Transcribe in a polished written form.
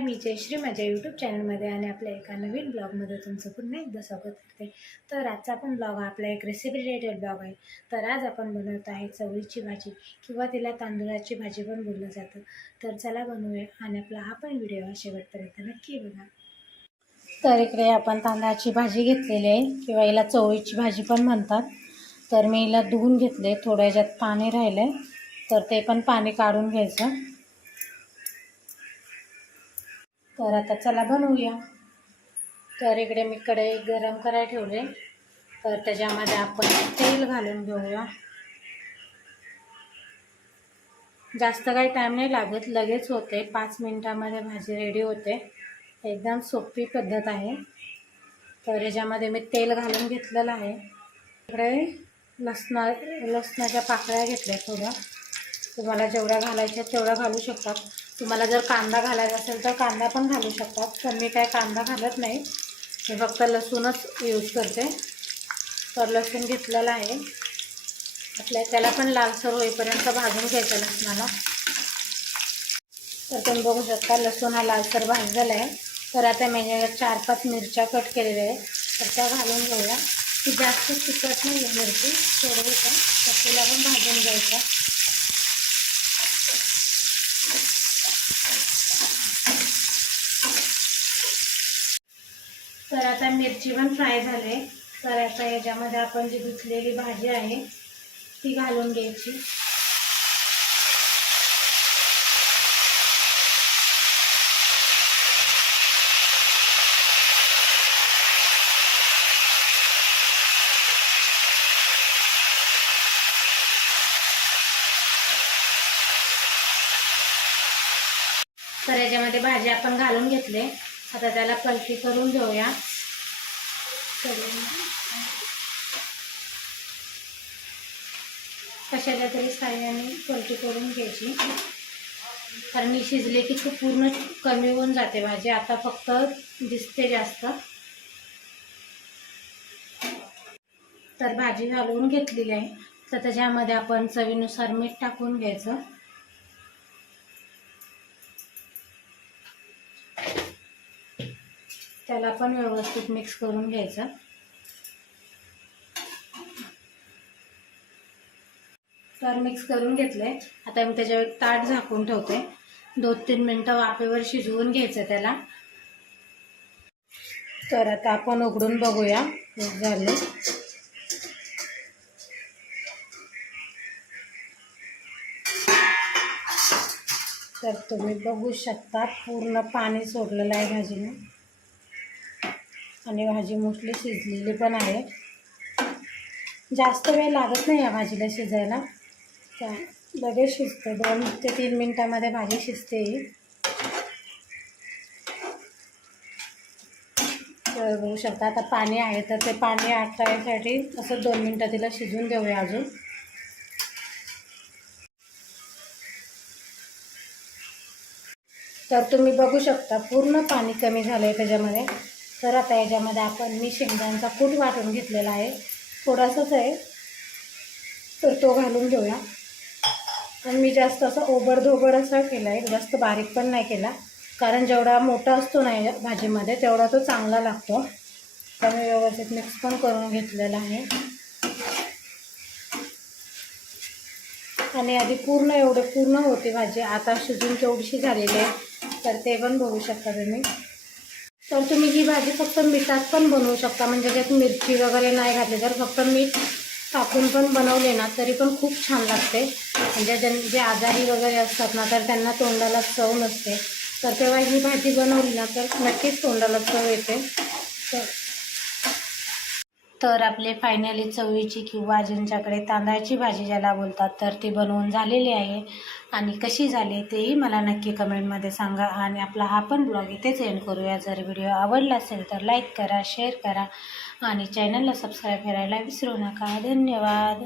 मी जयश्री माझ्या यूट्यूब चॅनलमध्ये आणि आपल्या एका नवीन ब्लॉगमध्ये तुमचं पुन्हा एकदा स्वागत करते। तर आजचा पण ब्लॉग आपला एक रेसिपी रिलेटेड ब्लॉग आहे। तर आज आपण बनवत आहे चवळीची भाजी किंवा तिला तांदूळाची भाजी पण बोललं जातं। तर चला बनवूया आणि आपला हा पण व्हिडिओ शेवटपर्यंत नक्की बघा। तर इकडे आपण तांदळाची भाजी घेतलेली आहे किंवा हिला चवळीची भाजी पण म्हणतात। तर मी हिला धुवून घेतले, थोड्या ह्याच्यात पाणी राहिले तर ते पण पाणी काढून घ्यायचं। तर आता चला बनवूया। तर इकडे मी कढई गरम करायला ठेवले, तर त्याच्यामध्ये आपण तेल घालून घेऊया। जास्त काही टाइम नाही लागत, लगेच होते, 5 मिनिटांमध्ये भाजी रेडी होते। एकदम सोपी पद्धत आहे। तर याच्यामध्ये मी तेल घालून घेतलेलं आहे। इकडे लसणाच्या पाकळ्या घेतल्या थोड्या, तुम्हाला जेवढ्या घालायच्या तेवढ्या घालू शकतात। तुम्हाला जर कांदा घालायचा असेल तर कांदा पण घालू शकतात, पण मी काय कांदा घालत नाही, मी फक्त लसूणच यूज करते। तर लसूण घेतलेला आहे, त्याला पण लालसर होईपर्यंत भाजून घ्यायचं लसणाला। तर तुम्ही बघू शकता लसूण हा लालसर भाजलेला आहे। तर आता मी 4-5 मिरच्या कट केलेल्या आहे, तर त्या घालून घेऊया। ती जास्त तिखट नाही आहे मिरची, थोडं तर तिला पण भाजून घ्यायचं। तर आता मिरची पण फ्राय झाले, तर आता याच्यामध्ये आपण जी धुतलेली भाजी आहे ती घालून घ्यायची। तर याच्यामध्ये भाजी आपण घालून घेतले, आता त्याला पलटी करून घेऊया। कशाच्या तरी साह्याने पलटी करून घ्यायची, कारण ही शिजले की खूप पूर्ण कमी होऊन जाते भाजी, आता फक्त दिसते जास्त। तर भाजी घालून घेतलेली आहे, तर त्याच्यामध्ये आपण चवीनुसार मीठ टाकून घ्यायचं। त्याला पण व्यवस्थित मिक्स करून घ्यायचं। तर मिक्स करून घेतले, आता मी त्याच्यावर ताट झाकून ठेवते, 2-3 मिनिटं वाफेवर शिजवून घ्यायचं त्याला। तर आता आपण उघडून बघूया झालं। तर तुम्ही बघू शकता पूर्ण पाणी सोडलेलं आहे भाजीने, आणि भाजी मोस्टली शिजलेली पण आहे। जास्त वेळ लागत नाही या भाजीला शिजायला, तर लगेच शिजते, 2 ते 3 मिनिटांमध्ये भाजी शिजते। तर बघू शकता आता पाणी आहे, तर ते पाणी आटण्यासाठी असं 2 मिनिटं तिला शिजून देऊया अजून। तर तुम्ही बघू शकता पूर्ण पाणी कमी झालं आहे त्याच्यामध्ये। तर आता याच्यामध्ये आपण मी शेंगदाण्याचा कूट वाटून घेतलेला आहे, थोडासाच आहे, तर तो घालून घेऊया। आणि मी जास्त असं ओबडधोबड असा केला आहे, जास्त बारीक पण नाही केला, कारण जेवढा मोठा असतो ना या भाजीमध्ये तेवढा तो चांगला लागतो। त्यामुळे व्यवस्थित मिक्स पण करून घेतलेला आहे। आणि आधी पूर्ण होती भाजी, आता शिजून केवढीशी झालेली आहे, तर ते पण बघू शकता तुम्ही। तर तुम्ही ही भाजी फक्त मिठात पण बनवू शकता, म्हणजे त्यात मिरची वगैरे नाही घातली, तर फक्त मीठ टाकून पण बनवले ना तरी पण खूप छान लागते। म्हणजे जे आजारी वगैरे असतात ना, तर त्यांना तोंडाला चव नसते, तर तेव्हा ही भाजी बनवली ना तर नक्कीच तोंडाला चव येते। तर आपले फायनली चवळीची किंवा ज्यांच्याकडे तांदळाची भाजी ज्याला बोलतात, तर ती बनवून झालेली आहे। आणि कशी झाली तेही मला नक्की कमेंटमध्ये सांगा। आणि आपला हा पण ब्लॉग इथेच एंड करूया। जर व्हिडिओ आवडला असेल तर लाईक करा, शेअर करा आणि चॅनलला सबस्क्राईब करायला विसरू नका। धन्यवाद।